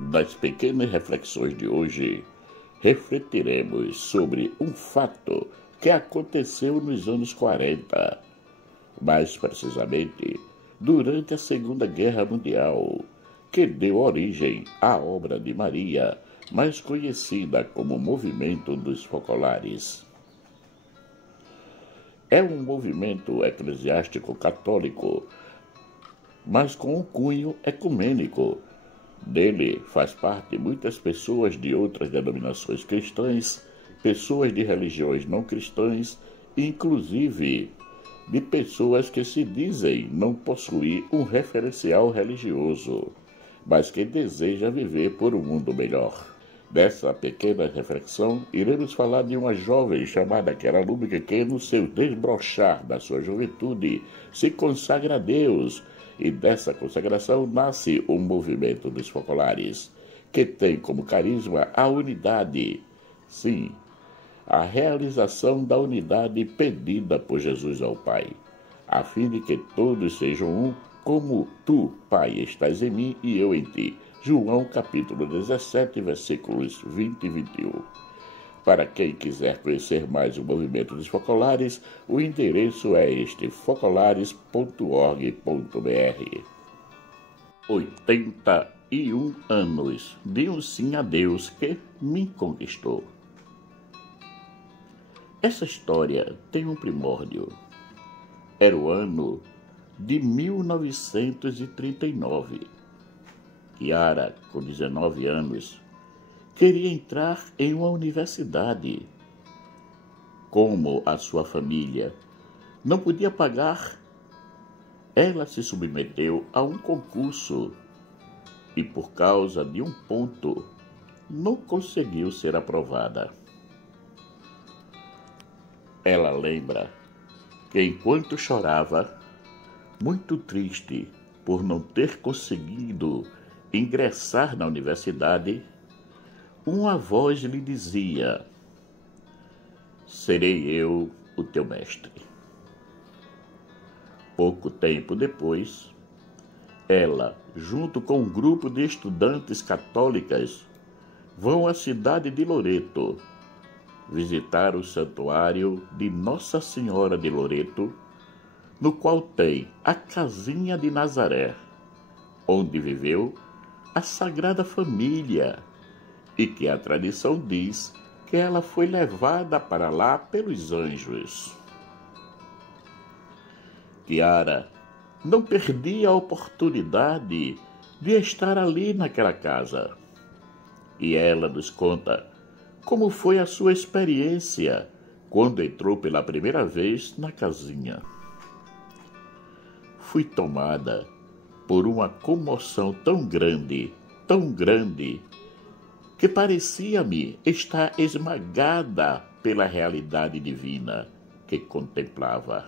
Nas pequenas reflexões de hoje, refletiremos sobre um fato que aconteceu nos anos 40, mais precisamente durante a Segunda Guerra Mundial, que deu origem à obra de Maria, mais conhecida como Movimento dos Focolares. É um movimento eclesiástico católico, mas com um cunho ecumênico. Dele faz parte muitas pessoas de outras denominações cristãs, pessoas de religiões não cristãs, inclusive de pessoas que se dizem não possuir um referencial religioso, mas que desejam viver por um mundo melhor. Dessa pequena reflexão, iremos falar de uma jovem chamada Kera Lubitsch que, no seu desbrochar da sua juventude, se consagra a Deus. E dessa consagração nasce o Movimento dos Focolares, que tem como carisma a unidade. Sim, a realização da unidade pedida por Jesus ao Pai, a fim de que todos sejam um, como tu, Pai, estás em mim e eu em ti. João capítulo 17, versículos 20 e 21. Para quem quiser conhecer mais o Movimento dos Focolares, o endereço é este: focolares.org.br. 81 anos de um sim a Deus que me conquistou. Essa história tem um primórdio. Era o ano de 1939. Kiara, com 19 anos, queria entrar em uma universidade. Como a sua família não podia pagar, ela se submeteu a um concurso e, por causa de um ponto, não conseguiu ser aprovada. Ela lembra que, enquanto chorava, muito triste por não ter conseguido ingressar na universidade, uma voz lhe dizia: serei eu o teu mestre. Pouco tempo depois, ela, junto com um grupo de estudantes católicas, vão à cidade de Loreto visitar o santuário de Nossa Senhora de Loreto, no qual tem a casinha de Nazaré, onde viveu a Sagrada Família, e que a tradição diz que ela foi levada para lá pelos anjos. Kiara não perdia a oportunidade de estar ali naquela casa. E ela nos conta como foi a sua experiência quando entrou pela primeira vez na casinha. Fui tomada por uma comoção tão grande, que parecia-me estar esmagada pela realidade divina que contemplava.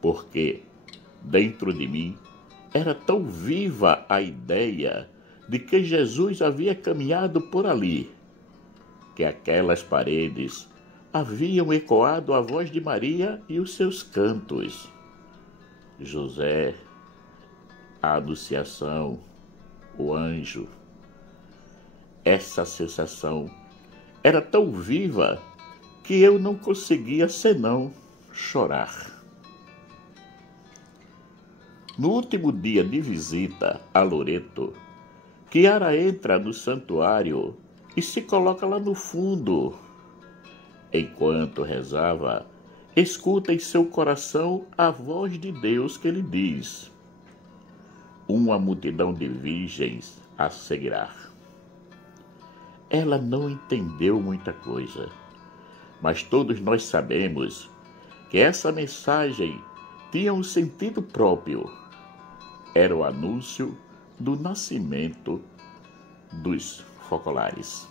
Porque dentro de mim era tão viva a ideia de que Jesus havia caminhado por ali, que aquelas paredes haviam ecoado a voz de Maria e os seus cantos. José, a Anunciação, o anjo. Essa sensação era tão viva que eu não conseguia senão chorar. No último dia de visita a Loreto, Kiara entra no santuário e se coloca lá no fundo. Enquanto rezava, escuta em seu coração a voz de Deus que lhe diz: uma multidão de virgens a seguirá. Ela não entendeu muita coisa, mas todos nós sabemos que essa mensagem tinha um sentido próprio. Era o anúncio do nascimento dos Focolares.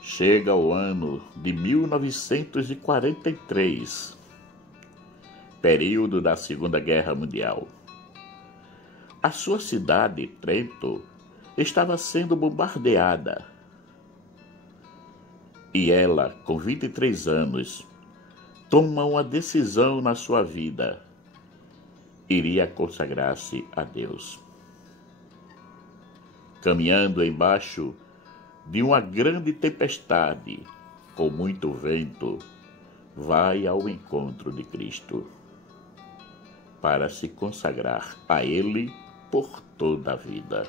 Chega o ano de 1943, período da Segunda Guerra Mundial. A sua cidade, Trento, estava sendo bombardeada. E ela, com 23 anos, toma uma decisão na sua vida. Iria consagrar-se a Deus. caminhando embaixo de uma grande tempestade, com muito vento, vai ao encontro de Cristo, para se consagrar a Ele por toda a vida.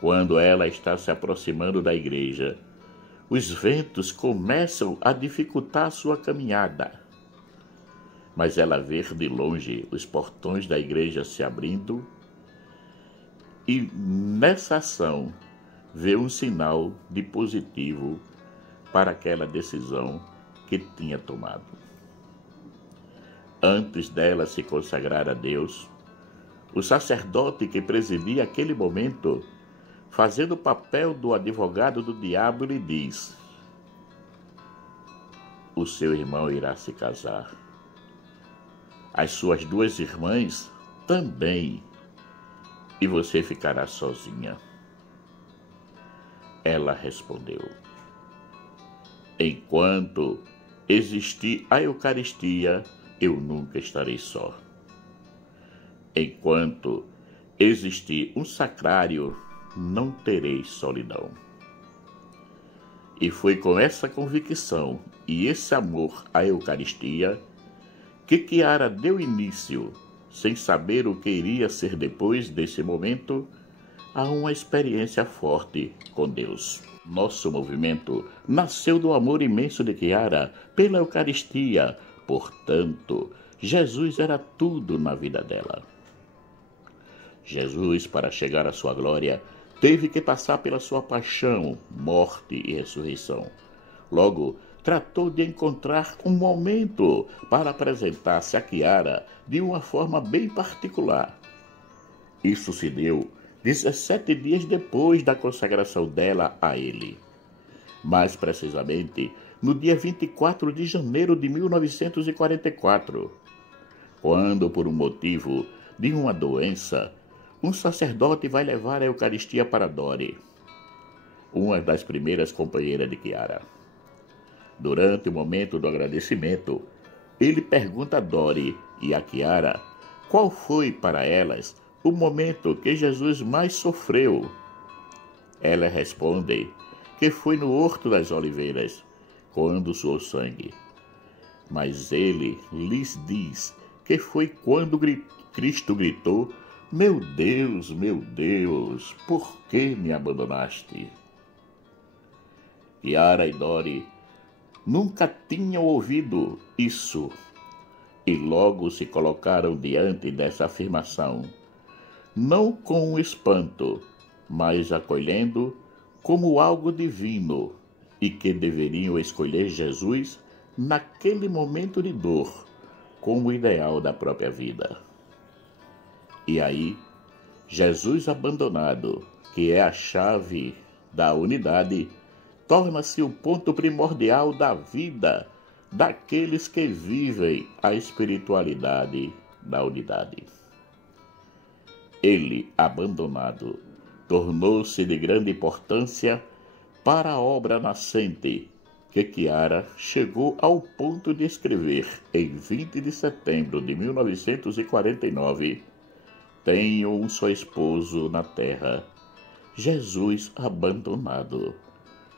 Quando ela está se aproximando da igreja, os ventos começam a dificultar sua caminhada, mas ela vê de longe os portões da igreja se abrindo e nessa ação vê um sinal de positivo para aquela decisão que tinha tomado. Antes dela se consagrar a Deus, o sacerdote que presidia aquele momento, fazendo o papel do advogado do diabo, lhe diz: o seu irmão irá se casar. As suas duas irmãs também, e você ficará sozinha. Ela respondeu: enquanto existir a Eucaristia, eu nunca estarei só. Enquanto existir um sacrário, não terei solidão. E foi com essa convicção e esse amor à Eucaristia que Chiara deu início, sem saber o que iria ser depois desse momento, a uma experiência forte com Deus. Nosso movimento nasceu do amor imenso de Chiara pela Eucaristia, portanto, Jesus era tudo na vida dela. Jesus, para chegar à sua glória, teve que passar pela sua paixão, morte e ressurreição. Logo, tratou de encontrar um momento para apresentar-se a Chiara de uma forma bem particular. Isso se deu 17 dias depois da consagração dela a ele. Mais precisamente, no dia 24 de janeiro de 1944, quando, por um motivo de uma doença, um sacerdote vai levar a Eucaristia para Dori, uma das primeiras companheiras de Chiara. Durante o momento do agradecimento, ele pergunta a Dori e a Chiara qual foi para elas o momento que Jesus mais sofreu. Ela responde que foi no Horto das Oliveiras, quando suou sangue. Mas ele lhes diz que foi quando Cristo gritou: meu Deus, por que me abandonaste? Chiara e Dori nunca tinham ouvido isso e logo se colocaram diante dessa afirmação, não com espanto, mas acolhendo como algo divino e que deveriam escolher Jesus naquele momento de dor como o ideal da própria vida. E aí, Jesus abandonado, que é a chave da unidade, torna-se o ponto primordial da vida daqueles que vivem a espiritualidade da unidade. Ele, abandonado, tornou-se de grande importância para a obra nascente que Chiara chegou ao ponto de escrever em 20 de setembro de 1949: tenho um só esposo na terra, Jesus abandonado.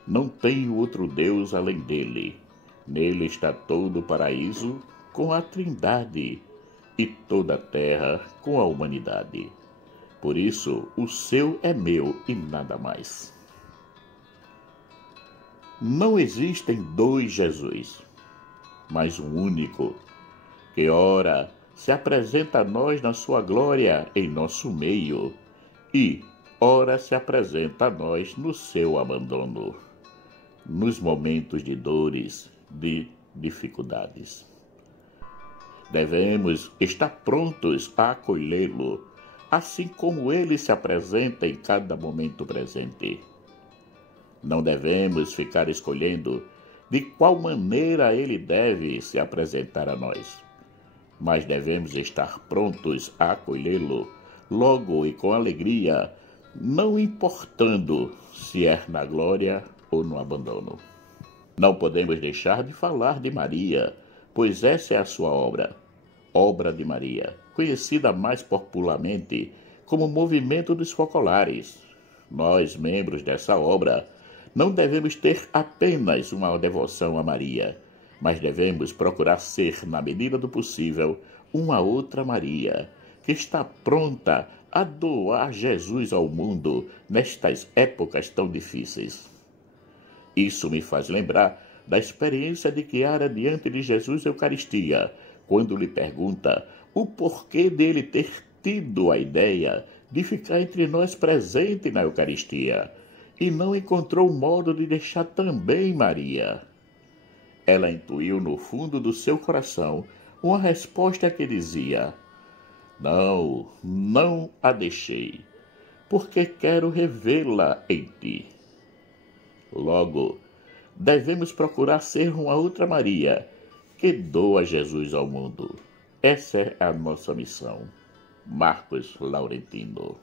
Não tenho outro Deus além dele. Nele está todo o paraíso com a Trindade e toda a terra com a humanidade. Por isso, o seu é meu e nada mais. Não existem dois Jesus, mas um único, que ora se apresenta a nós na sua glória em nosso meio e ora se apresenta a nós no seu abandono, nos momentos de dores, de dificuldades. Devemos estar prontos a acolhê-lo, assim como ele se apresenta em cada momento presente. Não devemos ficar escolhendo de qual maneira ele deve se apresentar a nós, mas devemos estar prontos a acolhê-lo logo e com alegria, não importando se é na glória ou no abandono. Não podemos deixar de falar de Maria, pois essa é a sua obra, Obra de Maria, conhecida mais popularmente como o movimento dos focolares. Nós, membros dessa obra, não devemos ter apenas uma devoção a Maria, mas devemos procurar ser, na medida do possível, uma outra Maria, que está pronta a doar Jesus ao mundo nestas épocas tão difíceis. Isso me faz lembrar da experiência de Chiara diante de Jesus Eucaristia, quando lhe pergunta o porquê dele ter tido a ideia de ficar entre nós presente na Eucaristia e não encontrou modo de deixar também Maria. Ela intuiu no fundo do seu coração uma resposta que dizia: não, não a deixei, porque quero revê-la em ti. Logo, devemos procurar ser uma outra Maria que doa Jesus ao mundo. Essa é a nossa missão. Marcos Laurentino.